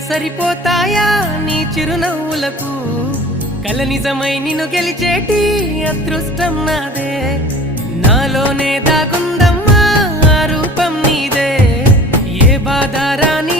సరిపోతాయా నీ చిరునవ్వులకు కల నిజమై నిన్ను గెలిచేటి అదృష్టం నాదే నాలోనే దాగుందమ్మా ఆ రూపం నీదే ఏ బాధ రాని